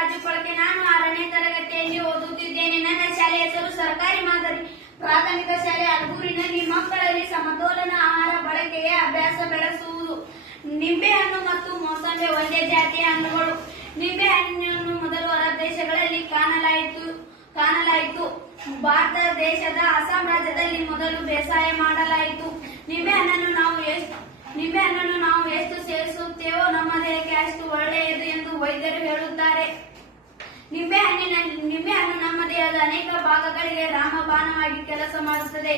ರಾಜು ಕೊಳಕೆ. ನಾನು 6ನೇ ತರಗತಿಯಲ್ಲಿ ಓದುತ್ತಿದ್ದೇನೆ. ನನ್ನ ಶಾಲೆಯ ಹೆಸರು ಸರ್ಕಾರಿ ಮಾದರಿ ಪ್ರಾಥಮಿಕ ಶಾಲೆ ಅಲಗೂರಿನಲ್ಲಿ. ಮಕ್ಕಳಲ್ಲಿ ಸಮತೋಲನ ಆಹಾರ ಬಳಕೆಯ ಅಭ್ಯಾಸ ಬೆಳೆಸುವುದು. ನಿಂಬೆಹಣ್ಣು ಮತ್ತು ಮೋಸಂಬಿ ಒಂದೇ ಜಾತಿಯ ಹಣ್ಣುಗಳು. ನಿಂಬೆಹಣ್ಣನ್ನು ಮೊದಲು ಅರಬ್ ದೇಶಗಳಲ್ಲಿ ಕಾಣಲಾಯಿತು. ಭಾರತ ದೇಶದ ಅಸ್ಸಾಂ ರಾಜ್ಯದಲ್ಲಿ ಮೊದಲು ಬೇಸಾಯ ಮಾಡಲಾಯಿತು. ನಿಂಬೆಹಣ್ಣನ್ನು ನಾವು ಎಷ್ಟು ಸೇವಿಸುತ್ತೇವೋ ನಮ್ಮ ದೇಹಕ್ಕೆ ಅಷ್ಟು ಒಳ್ಳೆಯದು ಎಂದು ವೈದ್ಯರು ಹೇಳುತ್ತಾರೆ. ನಿಂಬೆಹಣ್ಣು ನಮ್ಮ ದೇಹದ ಅನೇಕ ಭಾಗಗಳಿಗೆ ರಾಮಬಾಣವಾಗಿ ಕೆಲಸ ಮಾಡುತ್ತದೆ.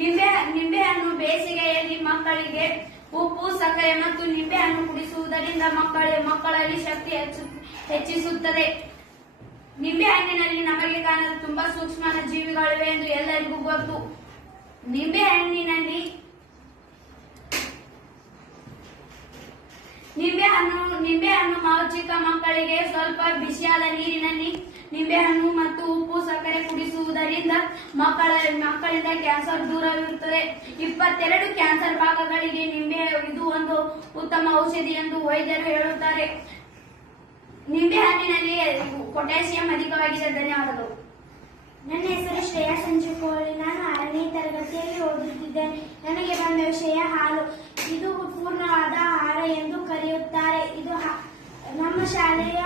ನಿಂಬೆಹಣ್ಣು ಬೇಸಿಗೆಯಲ್ಲಿ ಮಕ್ಕಳಿಗೆ ಉಪ್ಪು, ಸಕ್ಕರೆ ಮತ್ತು ನಿಂಬೆಹಣ್ಣು ಕುಡಿಸುವುದರಿಂದ ಮಕ್ಕಳಲ್ಲಿ ಶಕ್ತಿ ಹೆಚ್ಚಿಸುತ್ತದೆ. ನಿಂಬೆಹಣ್ಣಿನಲ್ಲಿ ನಮಗೆ ಕಾಣದ ತುಂಬಾ ಸೂಕ್ಷ್ಮ ಜೀವಿಗಳಿವೆ ಎಂದು ಎಲ್ಲರಿಗೂ ಗೊತ್ತು. ನಿಂಬೆಹಣ್ಣು ಚಿಕ್ಕ ಮಕ್ಕಳಿಗೆ ಸ್ವಲ್ಪ ಬಿಸಿಯಾದ ನೀರಿನಲ್ಲಿ ನಿಂಬೆಹಣ್ಣು ಮತ್ತು ಉಪ್ಪು, ಸಕ್ಕರೆ ಕುಡಿಸುವುದರಿಂದ ಮಕ್ಕಳಿಂದ ಕ್ಯಾನ್ಸರ್ ದೂರವಿರುತ್ತದೆ. 22 ಕ್ಯಾನ್ಸರ್ ಭಾಗಗಳಿಗೆ ಇದು ಒಂದು ಉತ್ತಮ ಔಷಧಿ ಎಂದು ವೈದ್ಯರು ಹೇಳುತ್ತಾರೆ. ನಿಂಬೆಹಣ್ಣಿನಲ್ಲಿ ಪೊಟ್ಯಾಸಿಯಂ ಅಧಿಕವಾಗಿದೆ. ಧನ್ಯವಾದಗಳು. ನನ್ನ ಹೆಸರು ಶ್ರೇಯಾ ಸಂಜೀವ್ ಕೋಳಿ. ನಾನು 6ನೇ ತರಗತಿಯಲ್ಲಿ ಓದುತ್ತಿದ್ದೇನೆ. ನನಗೆ ಬಂದ ವಿಷಯ ಹಾಲು. ಇದು ಪೂರ್ಣವಾದ ಆಹಾರ ಎಂದು ಕರೆಯುತ್ತಾರೆ. ಇದು ನಮ್ಮ ಶಾಲೆಯ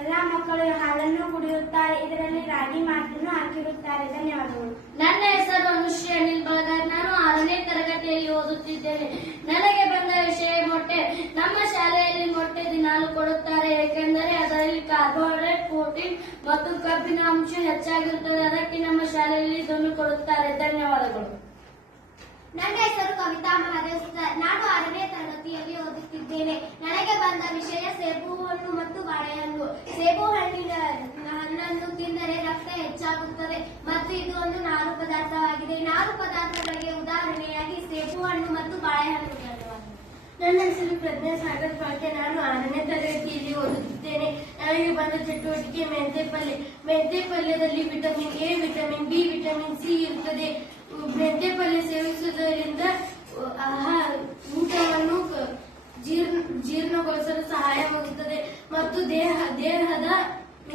ಎಲ್ಲಾ ಮಕ್ಕಳು ಹಾಲನ್ನು ಕುಡಿಯುತ್ತಾರೆ. ಇದರಲ್ಲಿ ರಾಗಿ ಮಾತನ್ನು ಹಾಕಿರುತ್ತಾರೆ. ಧನ್ಯವಾದಗಳು. ನನ್ನ ಹೆಸರು ಅನುಶ್ರೀ ಅನಿಲ್ ಬಳಗಾರ್. ನಾನು 6ನೇ ತರಗತಿಯಲ್ಲಿ ಓದುತ್ತಿದ್ದೇನೆ. ನನಗೆ ಬಂದ ವಿಷಯ ಮೊಟ್ಟೆ. ನಮ್ಮ ಶಾಲೆಯಲ್ಲಿ ಮೊಟ್ಟೆ ದಿನಾಲು ಕೊಡುತ್ತಾರೆ, ಏಕೆಂದರೆ ಅದರಲ್ಲಿ ಕಾರ್ಬೋಹೈಡ್ರೇಟ್, ಪ್ರೋಟೀನ್ ಮತ್ತು ಕಬ್ಬಿನ ಅಂಶ ಹೆಚ್ಚಾಗಿರುತ್ತದೆ. ಅದಕ್ಕೆ ನಮ್ಮ ಶಾಲೆಯಲ್ಲಿ ಇದನ್ನು ಕೊಡುತ್ತಾರೆ. ಧನ್ಯವಾದಗಳು. ನನ್ನ ಹೆಸರು ಕವಿತಾ ಮಹಾದೇವ್. ನಾನು 6ನೇ ತರಗತಿಯಲ್ಲಿ ಓದುತ್ತಿದ್ದೇನೆ. ನನಗೆ ಬಂದ ವಿಷಯ ಸೇಬು ಹಣ್ಣು ಮತ್ತು ಬಾಳೆಹಣ್ಣು. ಸೇಬು ಹಣ್ಣನ್ನು ತಿಂದರೆ ರಕ್ತ ಹೆಚ್ಚಾಗುತ್ತದೆ ಮತ್ತು ಇದು ಒಂದು ನಾರು ಪದಾರ್ಥವಾಗಿದೆ. ನಾರು ಪದಾರ್ಥಗಳಿಗೆ ಉದಾಹರಣೆಯಾಗಿ ಸೇಬು ಹಣ್ಣು ಮತ್ತು ಬಾಳೆಹಣ್ಣು. ನನ್ನ ಹೆಸರು ಪ್ರಜ್ಞಾ ಸಾಗರ್ ಪಾಟೆ. ನಾನು 6ನೇ ತರಗತಿಯಲ್ಲಿ ಓದುತ್ತಿದ್ದೇನೆ. ನನಗೆ ಬಂದ ಚಟುವಟಿಕೆ ಮೆಂತೆ ಪಲ್ಯ. ಮೆಂತೆ ಪಲ್ಯದಲ್ಲಿ vitamin A, vitamin B, vitamin C ಇರುತ್ತದೆ. ಮೆಂತೆ ಪಲ್ಯ ಸೇವಿಸುವುದರಿಂದ ಊಟವನ್ನು ಜೀರ್ಣಗೊಳಿಸಲು ಸಹಾಯವಾಗುತ್ತದೆ ಮತ್ತು ದೇಹದ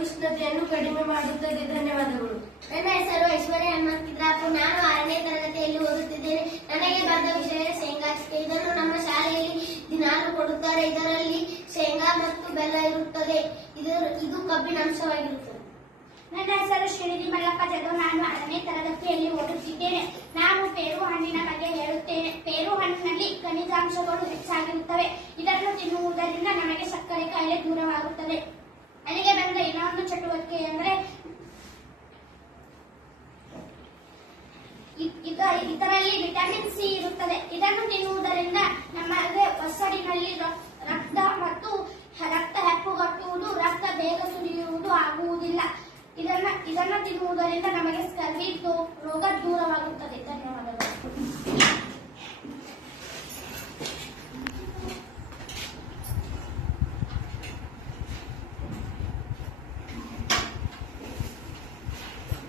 ಉಷ್ಣತೆಯನ್ನು ಕಡಿಮೆ ಮಾಡುತ್ತದೆ. ಧನ್ಯವಾದಗಳು. ನನ್ನ ಹೆಸರು ಐಶ್ವರ್ಯ ಹನುಮಂತಿದ್ರಾಪುರ್. ನಾನು 6ನೇ ತರಗತಿಯಲ್ಲಿ ಓದುತ್ತಿದ್ದೇನೆ. ನನಗೆ ಬಂದ ವಿಷಯ ಶೇಂಗಾ ಚಿಕ್ಕೆ. ಇದನ್ನು ನಮ್ಮ ಶಾಲೆಯಲ್ಲಿ ದಿನಾಲು ಕೊಡುತ್ತಾರೆ. ಇದರಲ್ಲಿ ಶೇಂಗಾ ಮತ್ತು ಬೆಲ್ಲ ಇರುತ್ತದೆ. ಇದು ಕಬ್ಬಿನಾಂಶವಾಗಿರುತ್ತದೆ. ನನ್ನ ಹೆಸರು ಶ್ರೀನಿಧಿ ಮಲ್ಲಪ್ಪ ಜಾಧವ್. ನಾನು 6ನೇ ತರಗತಿಯಲ್ಲಿ ಓದುತ್ತಿದ್ದೇನೆ. ನಾನು ಪೇರು ಹಣ್ಣಿನ ಬಗ್ಗೆ ಹೇಳುತ್ತೇನೆ. ಪೇರು ಹಣ್ಣಿನಲ್ಲಿ ಖನಿಜಾಂಶಗಳು ಹೆಚ್ಚಾಗಿರುತ್ತವೆ. ಇದನ್ನು ತಿನ್ನುವುದರಿಂದ ನಮಗೆ ಸಕ್ಕರೆ ಕಾಯಿಲೆ ದೂರವಾಗುತ್ತದೆ. ನನಗೆ ಬಂದ ಇನ್ನೊಂದು ಚಟುವಟಿಕೆ ಎಂದರೆ ಇದರಲ್ಲಿ ವಿಟಮಿನ್ ಸಿ ಇರುತ್ತದೆ. ಇದನ್ನು ತಿನ್ನುವುದರಿಂದ ನಮಗೆ ಒಸಡಿನಲ್ಲಿ